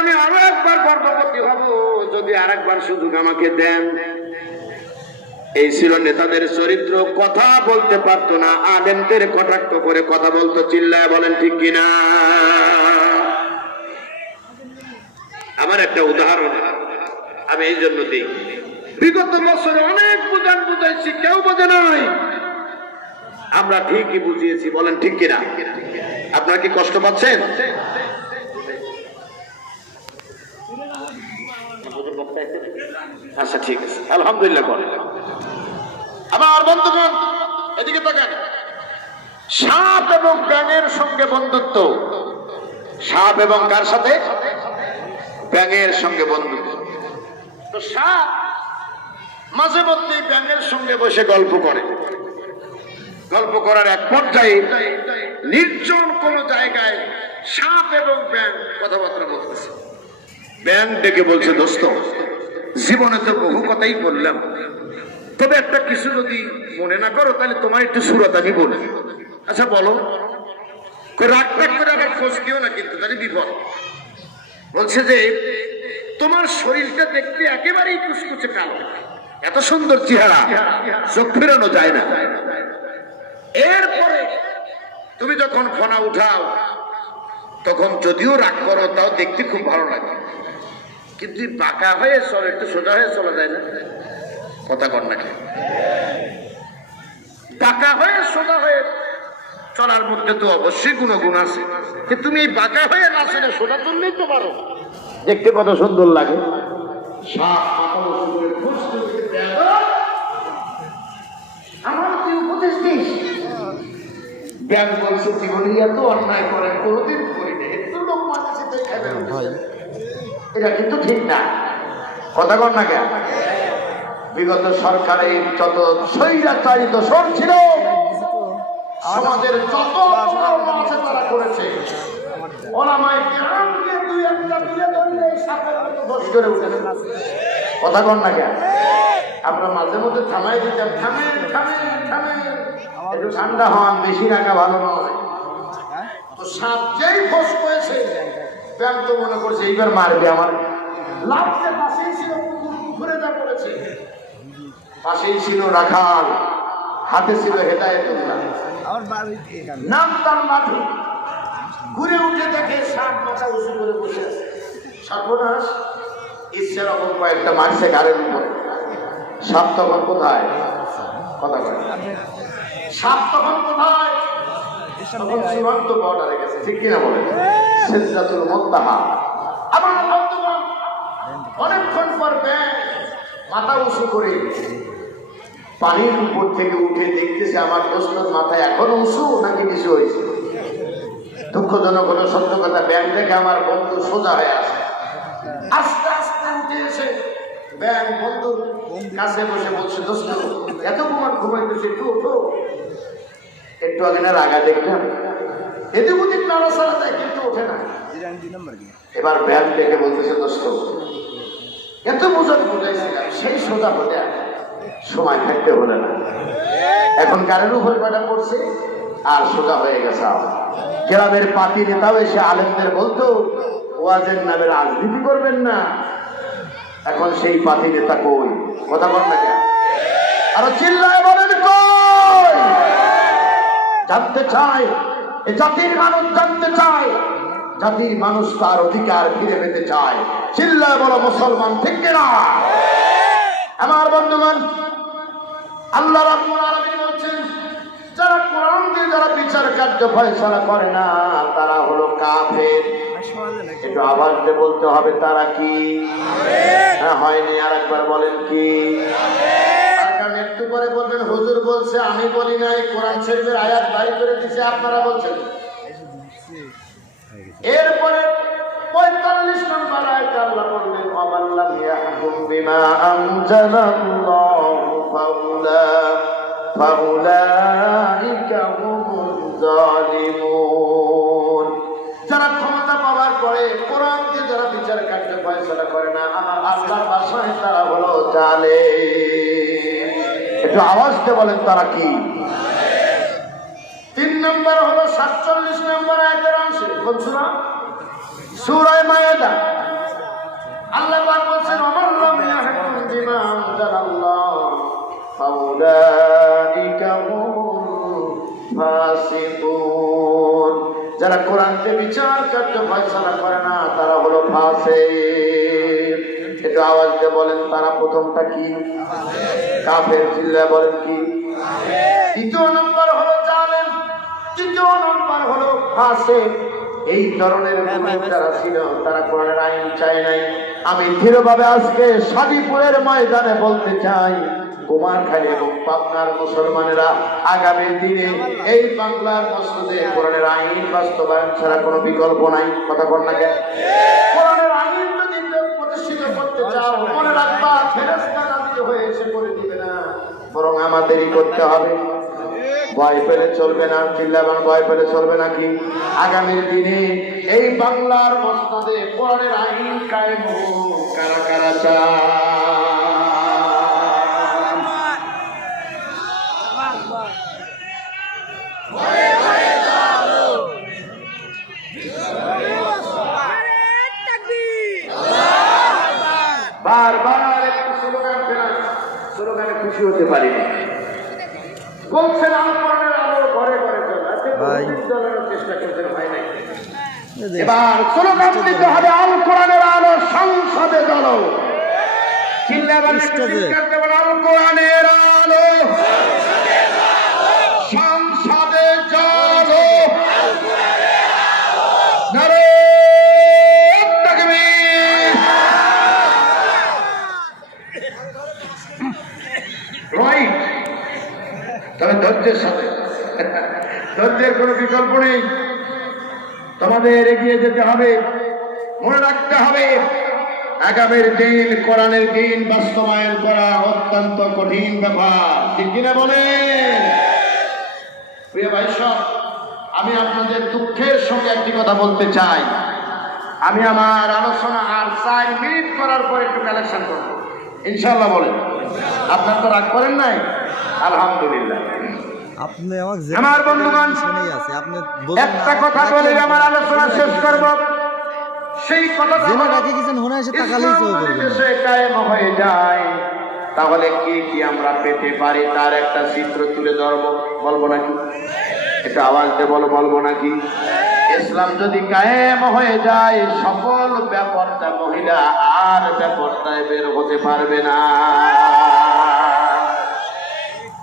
আমি আরও একবার গর্ভবতী হব। যদি আরেকবার সুযোগ আমাকে দেন। এই ছিল নেতাদের চরিত্র। কথা বলতে না। কটাক্ষ করে কথা বলতো, চিল্লায় বলেন, ঠিক কিনা আমার একটা উদাহরণ আমি এই জন্য দিই। বিগত বছরে অনেক বুঝান বুঝাইছি, কেউ বোঝে নাই। আমরা ঠিকই বুঝিয়েছি, বলেন, ঠিক কিনা আপনারা কি কষ্ট পাচ্ছেন? আচ্ছা ঠিক আছে। আলহামদুলিল্লাহ বলেন আমার বন্ধুগণ, এদিকে তাকান। সাপ এবং ব্যাঙের সঙ্গে বন্ধুত্ব। সাপ এবং কার সাথে? ব্যাঙের সঙ্গে বন্ধুত্ব। তো সাপ মাঝে মধ্যে ব্যাঙের সঙ্গে বসে গল্প করে। গল্প করার এক পর্যায়ে নির্জন কোন জায়গায় সাপ এবং ব্যাং কথাবার্তা বলতেছে। ব্যাং ডেকে বলছে, দোস্ত জীবনে তো বহু কথাই বললাম। তবে একটা কিছু যদি মনে না করো, তাহলে তোমার একটু সুরত আমি বলি। আচ্ছা বলো। রাগ টাগ করে আবার খোঁজ দিও না কিন্তু, তাহলে বিপদ। বলছে যে, তোমার শরীরটা দেখতে একেবারেই কুচকুচে কালো। এত সুন্দর চেহারা, চোখ ফেরানো যায় না। এরপরে তুমি যখন ফোনা উঠাও, তখন যদিও রাগ করো, তাও দেখতে খুব ভালো লাগে। কিন্তু বাঁকা হয়ে চলে একটু সোজা হয়ে চলা যায় না? কথা কর না কেন? বাঁকা হয়ে সোজা হয়ে চলার মধ্যে তো অবশ্যই গুণগুণ আছে। কিন্তু তুমি এই বাঁকা হয়ে না চলে সোজা চললেই তো পারো। দেখতে কত সুন্দর লাগে। করে। আমার তুই উপদেশ দিস? ব্যাগ বলছে জীবনে এত অন্যায় করে কোনোদিন করিনি এত লোক তাই খাবে এটা কিন্তু ঠিক না। কথা কর না কেন? বিগত সরকারের যত স্বৈরাচারিত সর ছিল, সমাজের যত আছে তারা করেছে। কথা না কেন? মাঝে মধ্যে থামাই ঠান্ডা হন, বেশি রাখা ভালো নয়। তো সাপ যেই ফোস করেছে ব্যায়াম তো মনে করছে এইবার মারবে আমার। লাভতে পাশেই ছিল ঘুরে যা পড়েছে। পাশেই ছিল রাখাল হাতে ছিল বাড়ি নাম তার মাঠে ঘুরে উঠে দেখে সাপ মাথা উঁচু করে বসে আছে। সর্বনাশ ইচ্ছে রকম কয়েকটা মারছে গাড়ির উপরে। সাপ তখন কোথায়? কথা বলে। সাপ তখন কোথায়? তখন সীমান্ত বর্ডারে গেছে ঠিক কিনা বলে? সেজদাতুল বন্ধুগণ, অনেকক্ষণ পর মাথা উঁচু করে পানির উপর থেকে উঠে দেখতেছে আমার দোস্তর মাথায় এখনও উঁচু নাকি কিছু হয়েছে? দুঃখজনক হলো, সত্য কথা ব্যাগ দেখে আমার বন্ধু সোজা হয়ে আসে। আস্তে আস্তে উঠে এসে ব্যাগ বন্ধুর কাছে বসে বলছে, দোস্ত এত কুমার ঘুমাইতেছে, একটু ওঠো একটু আগে না রাগা দেখলাম এদিক ওদিক নাড়াচাড়া দেয়, কিন্তু ওঠে না। এবার ব্যাগ দেখে বলতেছে, দোস্ত, এত বোঝান বুঝাইছিলাম, সেই সোজা হতে সময় থাকতে হলে না। এখন কারের উপর কয়টা পড়ছে, আর সোজা হয়ে গেছে গ্রামের পাতি নেতাও এসে আলেমদের বলতো, ওয়াজের নামে রাজনীতি করবেন না। এখন সেই পাতি নেতা কই? কথা বল না কেন? আরও চিল্লায় বলেন কই? জানতে এ জাতির মানুষ জানতে চায় জাতির মানুষ তার অধিকার ফিরে পেতে চায়। চিল্লায় বলো মুসলমান ঠিক কিনা? আমার বন্ধুগণ আল্লাহ রাব্বুল আলামিন বলছেন যারা কোরআন দিয়ে যারা বিচার কার্য ফয়সালা করে না তারা হলো কাফের। একটু আওয়াজ দিয়ে বলতে হবে তারা কি? হ্যাঁ হয়নি আর একবার বলেন কি? পরে বলবেন, হুজুর বলছে, আমি বলি নাই, কোরআন শরীফের আয়াত বাড়ি করে দিছে, আপনারা বলছেন। এরপরে পঁয়তাল্লিশ নম্বর আয়াত আল্লাহ বললেন অমাল্লাম ইয়াহকুম বিমা আনজালাল্লাহু ফাউলা, ফাউলাইকা হুমুজ জালিমুন যারা ক্ষমতা পাওয়ার পরে কোরআন দিয়ে যারা বিচার কার্য ফয়সলা করে না, আমার আল্লাহর ভাষায় তারা হলো জালে একটু আওয়াজ দিয়ে বলেন তারা কি? তিন নম্বর হলো সাতচল্লিশ নম্বর আয়াতের অংশে। বলছো না? সুরায় মায়েদা। আল্লাহ পাক বলছেন, ওমান লাম ইয়াহকুম বিমা যারা কোরআনকে বিচার কার্য ফয়সালা করে না, তারা হলো ফাসিক। একটু আওয়াজ দিয়ে বলেন তারা প্রথমটা কি? কাফের চিল্লা বলেন কি? দ্বিতীয় নম্বর হলো জালেম, তৃতীয় নম্বর হলো ফাসিক। এই ধরনের যারা ছিল, তারা কোরআনের আইন চায় নাই। আমি দৃঢ়ভাবে আজকে সাদিপুরের ময়দানে বলতে চাই কুমারখালী এবং পাবনার মুসলমানেরা আগামী দিনে এই বাংলার মসজিদে কোরআনের আইন বাস্তবায়ন ছাড়া কোনো বিকল্প নাই। কথা বল না কেন? কোরআনের চাও মনে রাখবা। হয়েছে করে দিবে না। বরং আমাদেরই করতে হবে। ভয় পেলে চলবে না চিল্লাবান ভয় পেলে চলবে নাকি আগামীর দিনে এই বাংলার মসনদে কোরআনের আইন কায়েম কারা কারা চায় বারবার একটু স্লোগান ফেরান স্লোগানে খুশি হতে পারি না বলছেন আলপনের আলো ঘরে ঘরে জ্বালানোর চেষ্টা করছেন হয় নাই। এবার স্লোগান দিতে হবে আল কোরআনের আলো সংসদে চলো চিল্লাবার। আল কোরআনের আলো। তোমাদের এগিয়ে যেতে হবে। মনে রাখতে হবে, আগামীর দিন কোরআনের দিন বাস্তবায়ন করা অত্যন্ত কঠিন ব্যাপার। ঠিক কিনা বলেন? প্রিয় ভাই আমি আপনাদের দুঃখের সঙ্গে একটি কথা বলতে চাই। আমি আমার আলোচনা আর চার মিনিট করার পর একটু কালেকশন করব। ইনশাল্লাহ বলেন। আপনার তো রাগ করেন নাই? আলহামদুলিল্লাহ। আপনি আমাকে আমার বন্ধুগণ, শুনেই আছে আপনি একটা কথা বলে আমার আলোচনা শেষ করব। সেই কথাটা জেনে রাখি কিছু হোনা এসে তাকালেই ইসলাম চলে যদি করবেন কায়েম হয়ে যায় তাহলে কি কি আমরা পেতে পারি? তার একটা চিত্র তুলে ধরবো বলব নাকি? এটা আওয়াজ দিয়ে বলো বলব নাকি? ইসলাম যদি কায়েম হয়ে যায় সকল ব্যাপারটা মহিলা আর ব্যাপারটায় বের হতে পারবে না।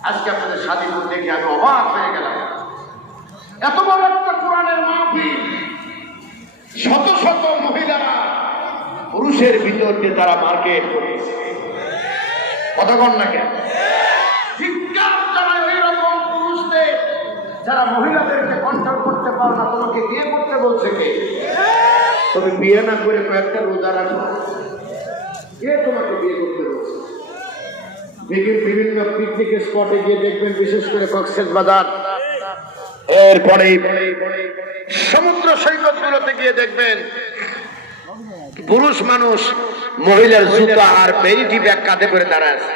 আজকে আপনাদের স্বাধীন দেখে আমি অবাক হয়ে গেলাম। এত বড় একটা কোরআনের মাহফিল, শত শত মহিলারা পুরুষের ভিতর দিয়ে তারা মার্কেট করেছে। কতক্ষণ না কেন? যারা মহিলাদেরকে কন্ট্রোল করতে পারো না, তোমাকে বিয়ে করতে বলছে কে? তুমি বিয়ে না করে কয়েকটা রোজা রাখো। কে তোমাকে বিয়ে করতে বলছে? বিভিন্ন বিভিন্ন পিকনিক স্পটে গিয়ে দেখবেন বিশেষ করে কক্সেস বাজার। এরপরে সমুদ্র সৈকত গুলোতে গিয়ে দেখবেন পুরুষ মানুষ মহিলার জুতা আর পেরিটি ব্যাগ কাঁধে করে দাঁড়ায় আছে।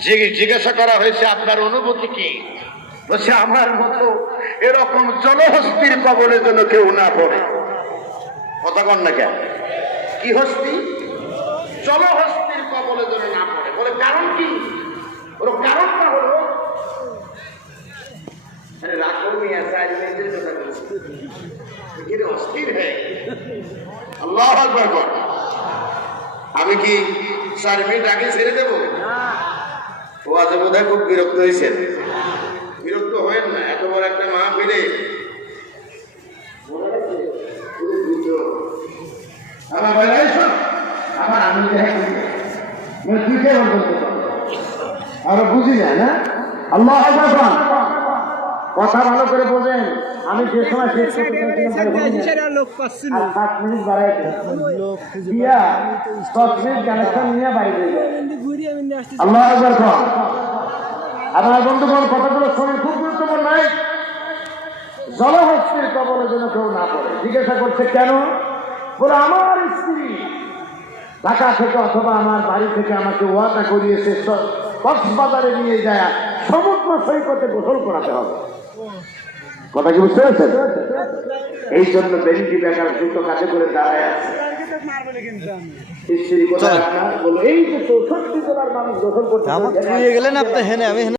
জিজ্ঞে- জিজ্ঞাসা করা হয়েছে আপনার অনুভূতি কি? বলছে আমার মতো এরকম জলহস্তির কবলে যেন কেউ না পড়ে। কথা কন না কেন? কি হস্তি? জলহস্তির কবলে যেন না পড়ে বলে কারণ কি? ওর কারণটা হলো অস্থির হয়ে আল্লাহ আমি কি চার মিনিট আগে ছেড়ে দেবো? ও আজ বোধ খুব বিরক্ত হয়েছেন বিরক্ত হয়েন না, এত বড় একটা মা ফিরে আমার আমার আমি বলতে আর বুঝি না না? আল্লাহ। কথা ভালো করে বোঝেন। আমি যে সময় শেষ করতে চাইছিলাম ভাই হয়নি। লোক পাচ্ছিল আর সাত মিনিট বাড়াই দেন। লোক খুঁজে দিয়া দশ মিনিট কানেকশন নিয়ে বাড়ি দিয়ে যায় ঘুরিয়ে আমি নিয়ে আসতেছি আল্লাহ একবার বন্ধুগণ কথাগুলো শোনেন খুব গুরুত্বপূর্ণ নাই। জলহস্তির কবলে যেন কেউ না পড়ে। জিজ্ঞাসা করছে কেন? বলে আমার স্ত্রী ঢাকা থেকে অথবা আমার বাড়ি থেকে আমাকে ওয়াদা করিয়েছে কক্সবাজারে নিয়ে যায় সমুদ্র সৈকতে গোসল করাতে হবে। কথা কি বুঝতে পারছেন? এই জন্য বেরিটি বেকার দ্রুত কাছে করে দাঁড়ায় আছে। স্ত্রী? এই যে চৌষট্টি জেলার মানুষ করতে থুয়ে গেলেন আপনি হেনে আমি